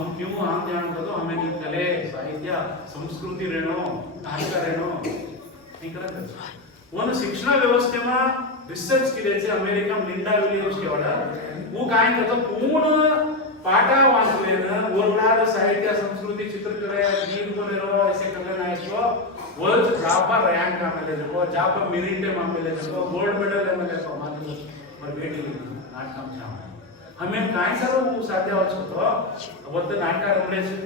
हम क्यों हम ध्यान करो हमें की कले साहित्य संस्कृति रेणो नाटक रेणो नहीं करत वन शिक्षण व्यवस्थेમાં રિસર્ચ કરે છે અમેરિકા લિન્ડા વિલિયમ્સ કેવાડા હું કાઈ કરતો પૂર્ણ પાટા વાંચલેને ઓરનાર સાહિત્ય સંસ્કૃતિ चित्रकला गीत बोलेरो ऐसे करले नाइसो वर्ल्ड जापा रैंक आमेले देखो जापा मेरिट आमेले देखो गोल्ड मेडल आमेले तो मात्र पर बेटी नाटकम छा हमें काय सारो साध्य हो छतो वत नाटक रमले छे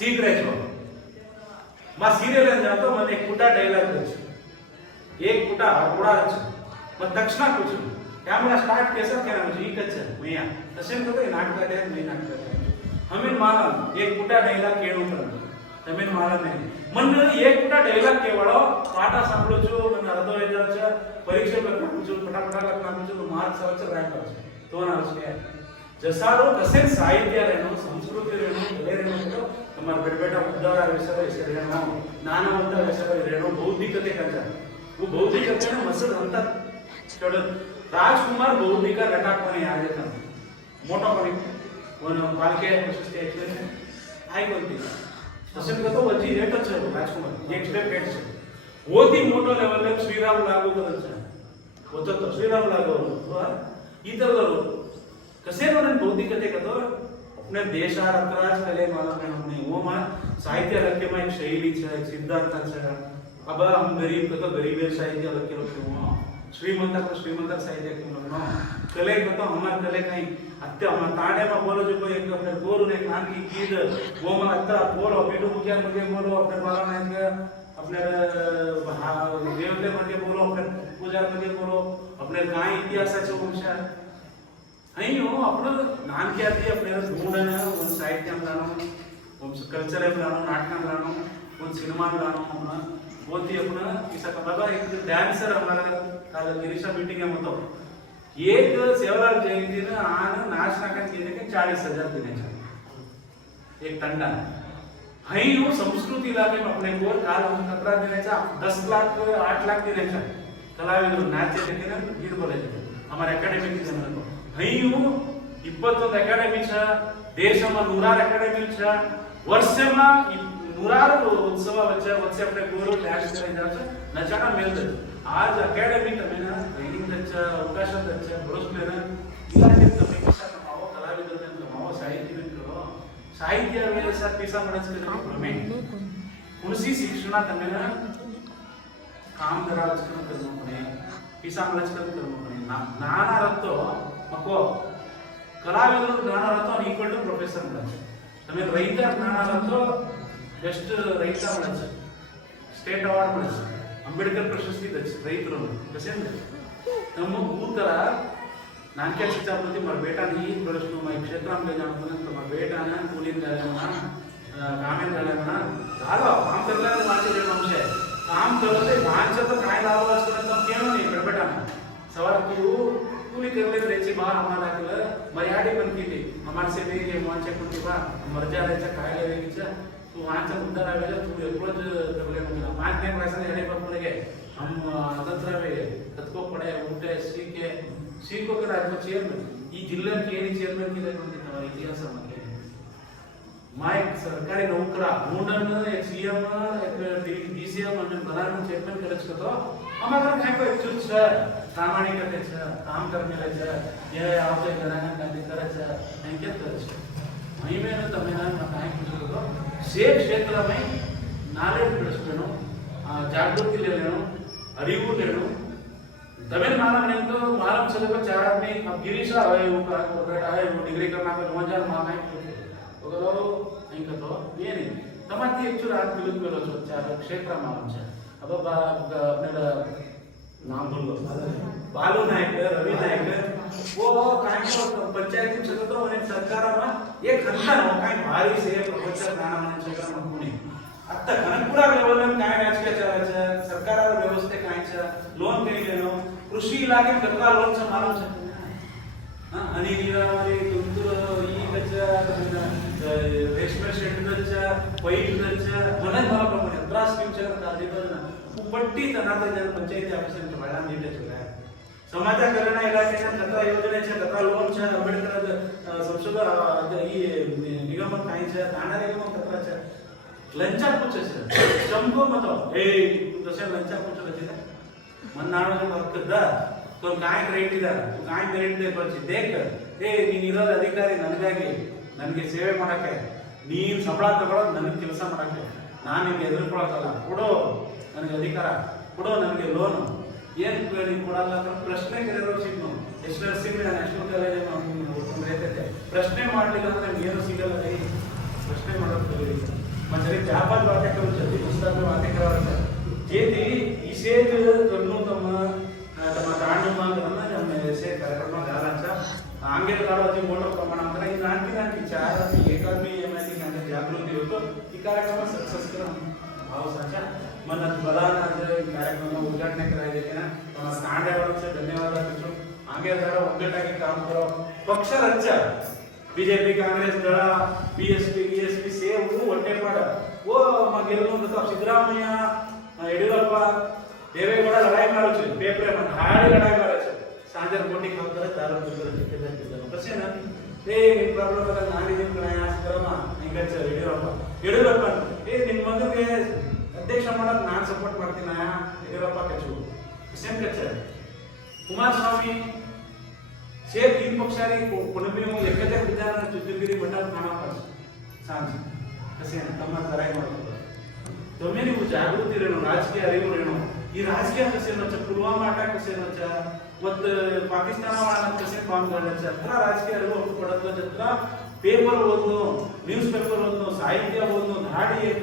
सीख रहे छो मा सीरियल जातो મને એક કુટા ડાયલોગ છે एक कुटा अपुड़ा मग दक्षिणा कुछ त्यामुळे स्टार्ट केसर केला म्हणजे एकच मैया तसे तो नाटक आहे नाही नाटक हमें मालम एक कुटा डायलॉग केळू कर तमेन मालम नाही म्हणजे एक कुटा डायलॉग केवळो पाठा सांभळो छो મને અડધો હજાર છે પરીક્ષા લખના પૂછો ફટાફટ લખના પૂછો તો માર્ક સવચર rank આવશે તો ના આવશે જસારો કસે સાહિત્ય રેનો સંસ્કૃતિ રેનો કલે રેનો તમાર બેટા ઉદાહરણ વિશે રેનો નાના ઉદાહરણ વિશે રેનો બૌદ્ધિકತೆ કંજા वो बौद्धिक करते हैं मसल अंतर चढ़ राजकुमार बौद्धिक लटाक बने आ जाता मोटा बने वन बालके प्रशस्ती एक्सप्रेशन हाई बोलती तसे तो वजी रेट છે राजकुमार एक स्टेप रेट છે ઓથી મોટો લેવલ પર શ્રીરામ लागू करत છે होतो तो श्रीराम लागू हो इतर कसे म्हणून बौद्धिकते कतो अपने देशार अत्राज कले माला में हमने वो मा साहित्य रखे में एक शैली છે एक सिद्धांत છે अब हम गरीब तो गरीब साहित्य अलग के लोग श्रीमंत तो श्रीमंत साहित्य के लोग कले को तो हमार कले कहीं अत्य हम ताड़े में बोलो जो कोई एक अपने गोरु ने कान की कीद वो में अत्ता बोलो बेटू मुखिया मुझे बोलो अपने बाला में के अपने देवते में बोलो अपने पूजा में बोलो अपने काय इतिहास है वंशा नहीं हो अपने नाम क्या थी अपने ढूंढना उन साहित्य में लानो उन कल्चर में लानो नाटक में लानो उन सिनेमा में लानो अपना बहुत ही अपना किसा बाबा एक डांसर हमारा काल गिरीशा मीटिंग में होतो एक सेवालाल जयंती ने आन नाच नाटक केले के 40,000 देने चाहिए एक टंडा हई हो संस्कृती लागे में अपने को काल हम कतरा देने चा 10 लाख 8 लाख देने चा कलाविदरू नाचे के ने गीत बोले हमारे एकेडमी की जमीन को हई हो 21 एकेडमी छा देश में 100 एकेडमी छा वर्ष में नूरारू उत्सव वच्चे वच्चे अपने गुरु डैश करे जाचे नचाना मिलते आज एकेडमी तमेना ट्रेनिंग दच्चे अवकाश दच्चे बरोसमेना इलाके तमे किसा कमाओ कलाविदने कमाओ साहित्य में करो साहित्य में ऐसा पैसा मदद के प्रमेय उनसी शिक्षण तमेना काम दराज करनो पड़े पैसा मदद करनो पड़े नाना रतो मको कलाविदनु ज्ञान रतो इक्वल टू प्रोफेसर मदद तमे रैत ज्ञान रतो बेस्ट रैत मदद स्टेट अवार्ड मदद अंबेडकर प्रशस्ती दच रैतರು कसे ನಮ್ಮ ಊತರ ನಾನು क्या शिक्षा प्रति मर बेटा नहीं प्रश्न मैं क्षेत्र में ले जाऊं तो मर बेटा ना कुलीन जालेना कामेन जालेना झालो काम करला वाचे जे अंश है काम करते वांच तो काय लाभ असतो तो केनो नाही बेटा सवाल तू कुली करले रेची बार आम्हाला केलं मर्यादे पण केली आम्हाला से वेगे वाचे कोणती बा मर्यादेचा काय लेवीचा तू वांच मुद्दा रावेला तू एवढंच करले मला पाच ने क्लास येणे पडले हम ಅದತ್ರವೇ ತತ್ಕೋ ಪಡೆ ಉಂಟೆ सीखो के राज्य चेयरमैन ಈ जिल्हा केनी चेयरमैन केले म्हणजे इतिहास मध्ये माय सरकारी नोकरा मुंडन एक सीएम एक डीसीएम અને બધાનો ચેરમેન કરે છે તો અમારા કાઈ કોઈ ચૂત છે પ્રામાણિકતા છે કામ કરને છે ये આવતે ઘરના કામ કરે છે એમ કે કરે છે અહીં મેં તમે ના કાઈ પૂછો તો से क्षेत्र में नॉलेज बेसनो जागृति ले लेनो अरिवु लेनो तबे मालूम नहीं तो मालूम चले को चार आदमी अब गिरीशा है वो का बेटा है वो डिग्री करना पे 2000 मांग है तो नहीं तो ये नहीं तमाती एक्चुअली आज बिल्कुल मेरा चार क्षेत्र मालूम है अब अपने नाम बोल दो बालू नायक रवि नायक वो काय पंचायत क्षेत्र तो उन्हें सरकार में एक खंडा हो काय भारी से प्रोफेसर नाना म्हणून सरकार कोणी आता कनकपुरा लेवल में काय राजकीय चालायचं सरकारावर व्यवस्था कायचं लोन काही देणं कृषी इलाके कतरा लोन चा मालूम છે आणि निरावरी तुंतुर ई कच्चा रेशमे शेतकऱ्याच्या पैठच्या मला मला प्रमाणे त्रास फ्युचर कार्यक्रम उपट्टी तनात जन पंचायती ऑफिसर बळा नीटच आहे समाज कल्याण इलाक्याच्या कतरा योजनेच्या कतरा लोनच्या आंबेडकर संशोधन ही निगम ताणायच्या ताणारे मग तत्राच्या लंचात पूछे चंपो मतो ए तसे लंचात पूछले मन नाडो ಬರ್ತದ तो काय ಕ್ರೆಡಿಟ್ ಇದ तू काय ಕ್ರೆಡಿಟ್ ಇದೆ ಬರ್ಚಿ ದೇख ನೀನು ಇರೋದು ಅಧಿಕಾರಿ ನನಗಾಗಿ ನನಗೆ ಸೇವೆ ಮಾಡಕ್ಕೆ ನೀನು ಸಂಬಳ ತಗೊಳ್ಳೋದು ನನಗೆ ಕೆಲಸ ಮಾಡಕ್ಕೆ ನಾನು ನಿಮಗೆ ಎದುರ್ಕೊಳ್ಳೋದಲ್ಲ ಕೊಡೋ ನನಗೆ ಅಧಿಕಾರ ಕೊಡೋ ನನಗೆ ಲೋನ್ ಏನು ನೀನು ಕೊಡಲ್ಲ ಅಂದ್ರೆ ಪ್ರಶ್ನೆ ಕೇಳಿರೋ ಸಿಗ್ನು ಎಷ್ಟು ನರ್ಸಿಂಗ್ ನ್ಯಾಷನಲ್ ಕಾಲೇಜ್ ಪ್ರಶ್ನೆ ಮಾಡಲಿಲ್ಲ ಅಂದ್ರೆ ಏನು ಸಿಗಲ್ಲ ಕೈ ಪ್ರಶ್ನೆ ಮಾಡೋದು ಕಲಿ म्हणजे व्यापार वाटे करू शकते पुस्तक वाटे करायचं जे ती विशेष करणं तम तांडुमांगरನ್ನ ನಮ್ಮ ऐसे कार्यक्रम घालायचा आंगे काढायची मोठ्या प्रमाणात ही नाटकी चार एकात्मी एमआयटी म्हणजे जागृती होतो ही कार्यक्रम सक्सेस करून भावसाच्या मनात बलानाचं कार्यक्रम उद्घाटन करायचे ना तांड्यावरचे धन्यवाद देतो आंगे जरा ಒಗ್ಗಟ್ಟಾಗಿ काम करो पक्ष राज्य बीजेपी कांग्रेस दल बीएसपी ईएसपी सेम ಒಟ್ಟೆ ಮಾಡ ಓ ಗೆಲ್ಲುವಂತ ಸಿದ್ದರಾಮಯ್ಯ ಯಡಿಯೂರಪ್ಪ ದೇವೇಗೌಡ ಲಡಾಯಿ ಮಾಡೋದು ಪೇಪರ್ ಮಾಡಿ ಹಾಡಿ ಲಡಾಯಿ ಮಾಡೋದು ಸಾಂಜರ್ ಕೋಟಿ ಹೋಗ್ತಾರೆ ತಾರು ಬಿಡ್ತಾರೆ ಪ್ರಶ್ನೆ ಏ ನಿಮ್ಮ ಪ್ರಾಬ್ಲಮ್ ಅಲ್ಲ ನಾನಿದ್ದೀನಿ ಕಣಯ್ಯ ಸಿದ್ದರಾಮ ಹಿಂಗಚ್ಚ ಯಡಿಯೂರಪ್ಪ ಏ ನಿಮ್ಮ ಮಗನಿಗೆ ಅಧ್ಯಕ್ಷ ಮಾಡೋದು ನಾನು ಸಪೋರ್ಟ್ ಮಾಡ್ತೀನಿ ಯಡಿಯೂರಪ್ಪ ಕಚ್ಚು ಸೇಮ್ ಕಚ್ಚ ಕುಮಾರಸ್ವಾಮಿ से तीन पक्षारी कुणबी मग एकत्र विधान चुचुगिरी मंडळ खाना सांज कसे तಮ್ಮ कराय ಮಾಡ್ತಾರೆ तुम्ही ನೀವು ಜಾಗೃತಿ ಇರೋಣ ರಾಜಕೀಯ ಅರಿವು ಇರೋಣ ಈ ರಾಜಕೀಯ ಕಸೇನೋಚ ಪುಲ್ವಾಮಾ ಅಟ್ಯಾಕ್ ಕಸೇನೋಚ ಮತ್ತು ಪಾಕಿಸ್ತಾನ ವಾಳನ ಕಸೆ ಫಾರ್ಮ್ ಮಾಡಲಚ ಅತ್ರ ರಾಜಕೀಯ ಅರಿವು ಪಡತ್ಲ ಜತ್ರ ಪೇಪರ್ ಓದ್ನು ನ್ಯೂಸ್ ಪೇಪರ್ ಓದ್ನು ಸಾಹಿತ್ಯ ಓದ್ನು ಧಾಡಿ ಏಕ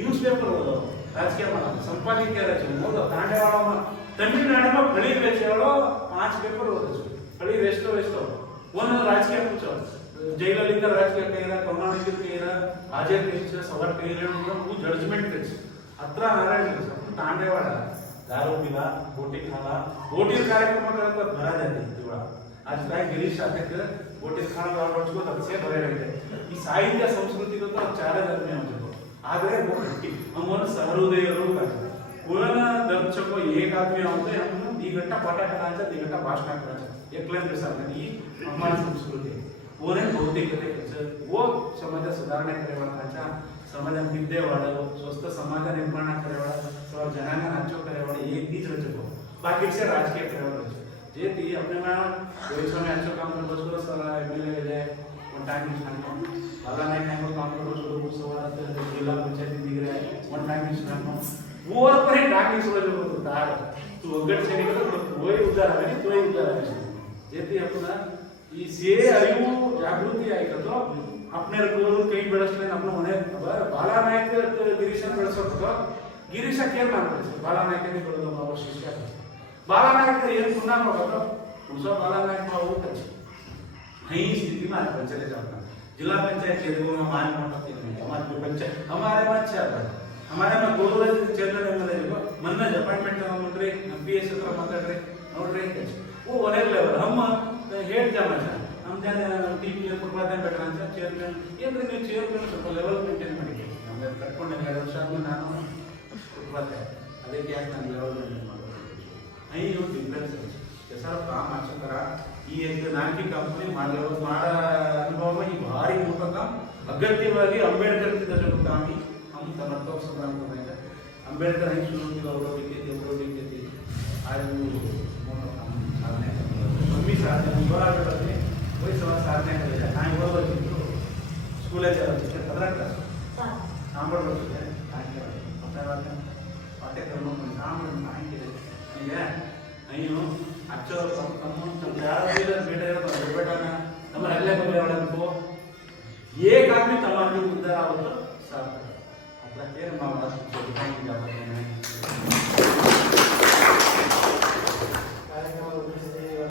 ನ್ಯೂಸ್ ಪೇಪರ್ ಓದೋ ರಾಜಕೀಯ ಮಾಡ ಸಂಪಾದಕೀಯ ರಚನೆ ಓದೋ ತಾಂಡೇವಾಳ ತಮಿಳುನಾಡಮ ಬಳಿ ವೇಚೇಳೋ 5 पेपर ಓದೋ बड़ी वेस्टो वन राजकीय पूछो जयललिता राजकीय कहिरा करुणानिधि कहिरा अजय कहिच सवर कहिरा वो जजमेंट कहिच अत्र नारायण तांडेवाड दारू पिला बोटी खाला बोटी कार्यक्रम करता भरा जाते दिवळा आज काय गिरीश शाखेक बोटी खाना वाढवचको तसे भरे रहते ಈ ಸಾಹಿತ್ಯ ಸಂಸ್ಕೃತಿಗೂ ಚಾರ ಧರ್ಮೀಯ होतो ಆದರೆ ಅಮ್ಮನ ಸಹೃದಯರು कोणाला दर्शको एक आदमी होते हम 2 घंटा पाಠ करायचा 2 घंटा भाषण करायचं एकल्याने सांगतात ही अम्माची संस्कृती आहे कोणे बौद्धिकते वो समाज सुधारणा करायचा समाजात विद्या वाढव स्वस्त समाज निर्माण करायला सर्व जनांना नाचो करायला एक बीज रचको बाकीचे राजकीय करायला जे ती आपल्याला वेळेसमे आचो काम करत बसलो सर एमएलए गेले वन टाइम सांगतो मला नाही काय काम करत बसलो उत्सवात जिल्हा पंचायत दिगरे वन टाइम सांगतो वो पर एक डाक सोच होतो तार तू ಒಗ್ಗಟ್ ಸೇರಿದ್ರೆ ತೋಯ್ ಉದ್ದಾರ ಆಗಿ ತೋಯ್ ಉದ್ದಾರ ಆಗಿ जेती आपण ಈ ಸೇ ಅರಿವು ಜಾಗೃತಿ ಆಯ್ತೋ अपने गोल कई ಬೆಳೆಸಲೇ ನಮ್ಮ ಮನೆ ಬಾಲಾನಾಯಕ ಗಿರೀಶನ್ ಬೆಳೆಸೋದು ಗಿರೀಶ ಕೇರ್ ಮಾಡ್ತಾರೆ ಬಾಲಾನಾಯಕನೇ ಬೆಳೆದು ನಾವು ಶಿಷ್ಯ ಬಾಲಾನಾಯಕ ಏನು ಪುನಃ ಹೋಗೋದು ಉಸ ಬಾಲಾನಾಯಕ ನಾವು ಕಚ್ಚಿ नहीं स्थिति में आज चले जाता जिला पंचायत क्षेत्रों में मान मोटी नहीं हमारे पंचायत हमारे में अच्छा है हमारे में गोल चेयरमैन एमएलए को मन अपॉइंटमेंट मंत्री पीएस ಹತ್ರ ಮಾತಾಡ್ರಿ ನೋಡ್ರಿ वो वन लेवल हम हेड जाना हम जाने टीवी प्रभात बेटर ಅಂತ ಚೇರ್ಮನ್ ಏನ್ರಿ ನೀವು ಚೇರ್ಮನ್ ಸ್ವಲ್ಪ ಲೆವೆಲ್ ಮೇಂಟೈನ್ ಮಾಡಿ ನಮಗೆ ಕಟ್ಕೊಂಡು 2 ವರ್ಷ ಆದ್ಮೇಲೆ ನಾನು ಪ್ರಭಾತ ಅದಕ್ಕೆ ಯಾಕೆ ನಾನು ಲೆವೆಲ್ ಮೇಂಟೈನ್ ಮಾಡೋದು ಐ ಯು ಡಿಫರೆನ್ಸ್ जैसा काम अच्छा करा ये एक नाटकी कंपनी माड अनुभव ही भारी मोठा काम अगत्यವಾಗಿ अंबेडकर काम हम समर्थक सभा अंबेडकर ही सुरू केली आज मोठा काम साधने मम्मी साधने बरोबर वही सभा साधने करायचे आणि बरोबर स्कूलच्या पंधरा क्लास सांभाळ बसले आपल्याला पाठ्यक्रम पण सांभाळ नाही केले ठीक आहे ಅಯ್ಯೋ ಅಚ್ಚೋ ತಮ್ಮ ಯಾರಾದ್ರೂ ಬೇಡ ಬೇಡನ ನಮ್ಮ ಅಲ್ಲೇ ಬರೆಯೋಣಂತೋ एक आदमी तमाम उद्धार आवतो साथ आपला केर मावळा